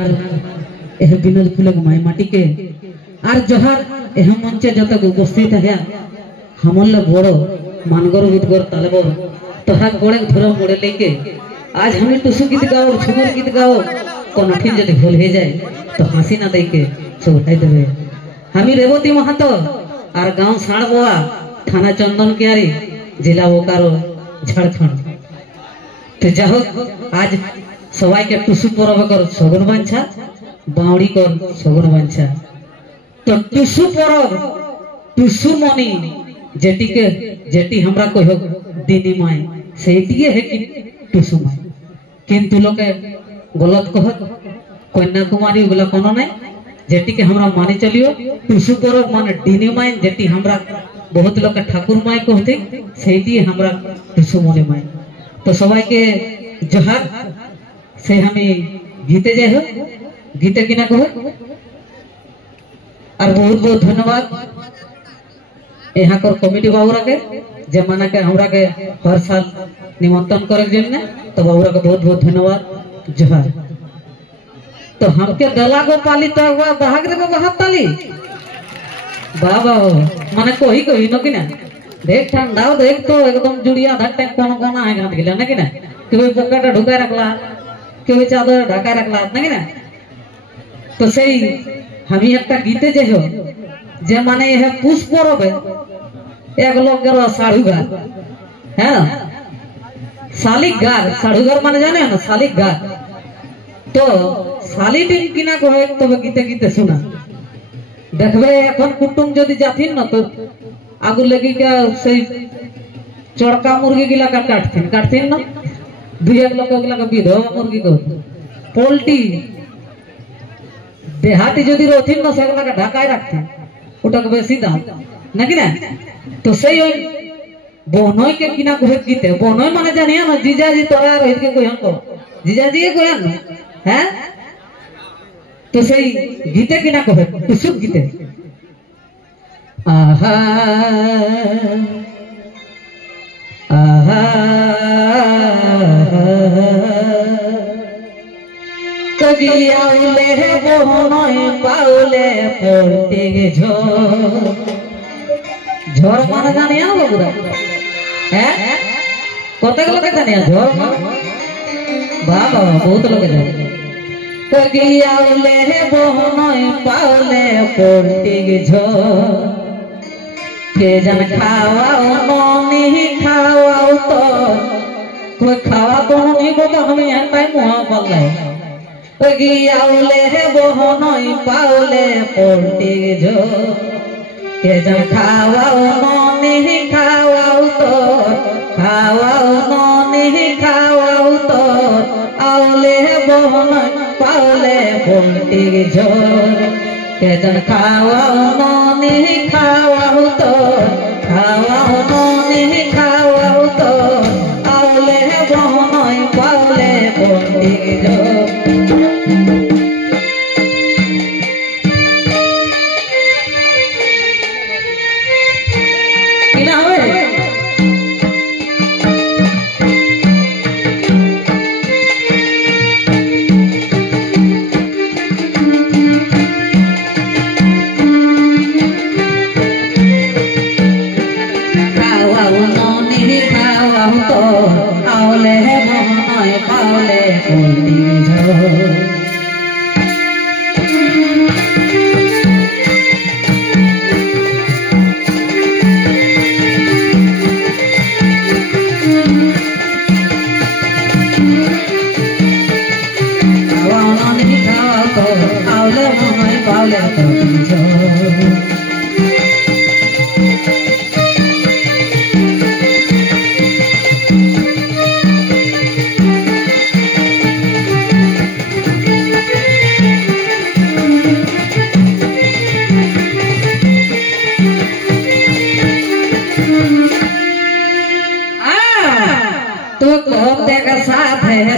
আর এহ বিনোদ ফুলক মাই মাটি के আর জহার এহ মঞ্চে যত উপস্থিত হ্যাঁ हमले बड़ो मानगर गीतगर तालबर तोहा गोड़े धरो मोड़े लेके आज हमें टुसु गीत गाओ झुमर गीत गाओ कनठिन यदि भूल हो जाए तो हंसी ना देके सब उठाई देवे हमी रेवती महतो और गांव साड़बोआ थाना चंदन कियारी जिला बोकारो झारखंड तो जाहो आज सबाई के टुसु परब कर सगुन बांछा बावड़ी कर सगुन बांछा तो टुसु परब टुसु मनी जेटी के जेटी हमरा कहो दीनी माई सेटिए है कि टुसु माई किंतु लोके गलत कहत कन्याकुमारी बोला कोनो नहीं जेटी के हमरा माने चलियो टुसु परब माने दीनी माई जेटी हमरा बहुत लोग ठाकुर माई कहते सेटिए हमरा टुसु मनी माई तो सबाई के जोहार से हमें गीते जाए हो गीते किना कहो और बहुत बहुत धन्यवाद यहाँ कर कमिटी बाबूरा के जमाना के हमरा के हर साल निमंत्रण करे जन्ने तो बाबूरा के बहुत बहुत धन्यवाद जोहार तो हमके दला को पाली तो हुआ बहाग रे को बहाग ताली बाबा माने कोही न किना देख ठंडा देख तो एकदम जुड़िया धट्टे कोन कोन आए गांध गिला न किना कोई पकेट ढुका रखला कोई चादर ढका रखला न किना तो सही हमी एकटा गीते जे हो जे माने यह पुष परब एक लोग गरो साड़ूगार है शालिगार साड़ूगार माने जाने ना शालिगार तो शाली टीम किना को है तो गीते गीते सुना देखबे এখন कुटुम जदि जाथिन न तो आगु लगी के सही चड़का मुर्गी गिला का काटथिन न दुई एक लोग गिला का विधवा मुर्गी को पोल्ट्री देहाती जदि रोथिन न सेगला का ढकाय रखथिन उटा के बेसी दाम ना कि ना तो सही बोनोय के किना कोहे गीते बोनोय माने जानिया ना जीजाजी तोरा रहित के कोई हमको जीजाजी के कोई न हैं तो सही गीते किना कोहे टुसु गीते आहा आहा कगियाउले बोनोय पाउले पोल्टी झोर झोर माने जानिया बाबूरा हैं कते लोग जानिया झोर बाबा बहुत लोग जाने कगियाउले बोनोय पाउले पोल्टी झोर के जन खावाओ नोनी खावाओ तो कोई खावा तो नहीं को तो हमें यहाँ टाइम मुहा पल रहे कगियाउले बोनोय पाउले पोल्टी झोर के जन खावाओ नोनी खावाओ तो खावाओ नोनी खावाओ तो आउले बोनोय पाउले पोल्टी झोर के जन खावाओ नोनी खावाओ तो खावाओ नोनी खावाओ तो आउले बोनोय पाउले पोल्टी झोर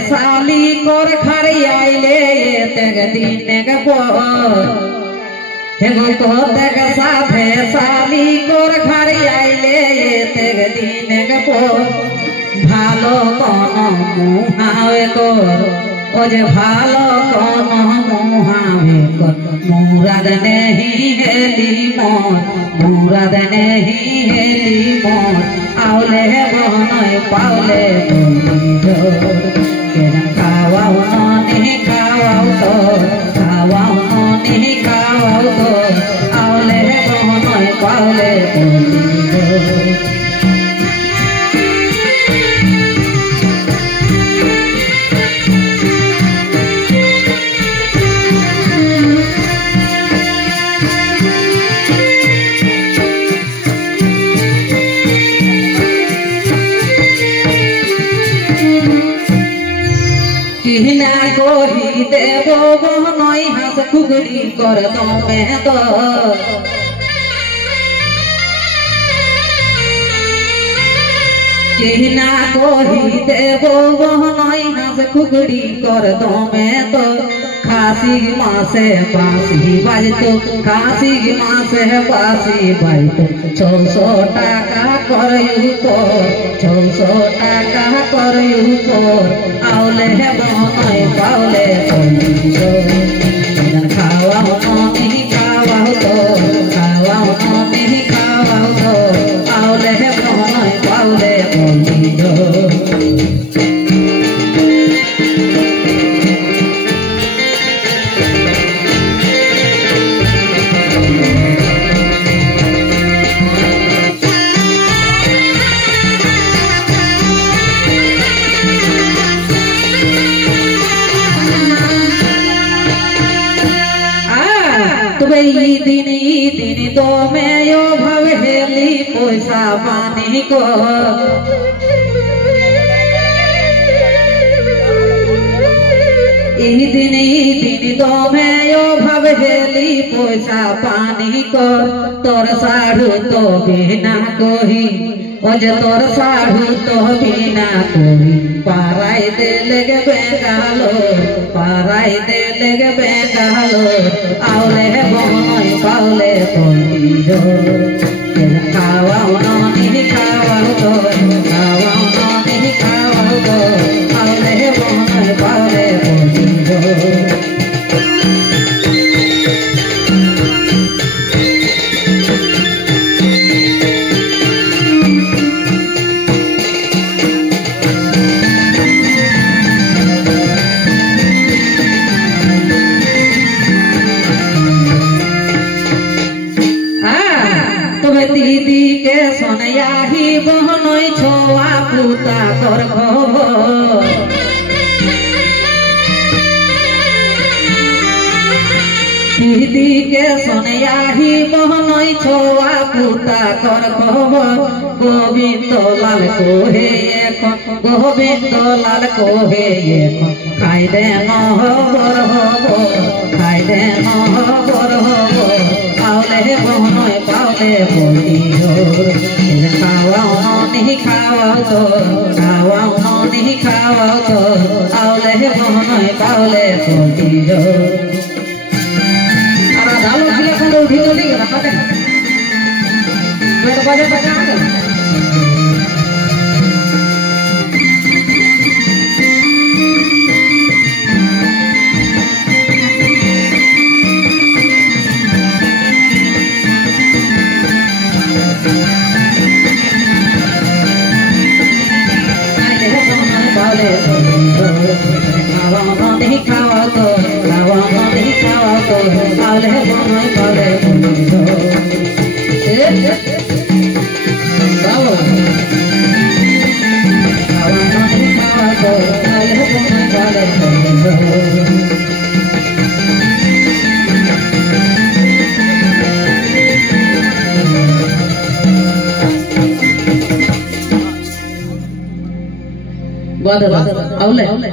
साली कोर खरी आइले तेग दिन के पोर हेगो तो तेग साथे साली कोर खरी आइले तेग दिन के पोर भालो कोन मुहावे को ओजे भालो कोनो मुहावे को मुराद नहीं हेली मोर मुराद नहीं हेली मोर आवले बहनोय पावले केना खावाओ नहीं खावाओ तो खावाओ नहीं खावाओ तो आवले बहनोय पावले किहना कोही देवो बहनोय हास खुगड़ी कर दो मैं तो किहना कोही देवो बहनोय हास खुगड़ी कर दो मैं तो खासी मासे बासी बाजतो खासी मासे बासी बाजतो 600 টাকা करयु को 600 টাকা करयु को आवले है बहनोय पावले खावाओ नहीं खावाओ तो खावाओ नहीं खावाओ तो आवले है बहनोय पावले ई दिन तो मैं यो भवेली पैसा पानी को ई दिन तो मैं यो भवेली पैसा पानी को तोर साढ़ू तो बिना कोही ओजे तोर साढ़ू तो बिना कोही पाराई दे लगे बेंगालो आवले बहनोय पावले पंडियो खावाओ नहीं खावाओ तो खावाओ नहीं खावाओ तो आवले बहनोय पावले पंडियो दीदी के सोनया ही बहनोय छोआ पुता कर दीदी के सोनया ही बहनोय छोआ पुता कर गोविंद लाल कोहे गोविंद लाल कोहे खाई दे नहबर हो खाई दे नहबर हो आवले बहनोय पावले बोलियो खावाओ नहीं खावाओ तो खावाओ नहीं खावाओ तो आवले बहनोय पावले बोलियो अरे दालो खिले को उठी तो नहीं रहा था बेट बजे बजा नहीं खावा तो नहीं खावा तो आवले बहनोय पावले नहीं खावा तो आवले बहनोय पावले बाद आवले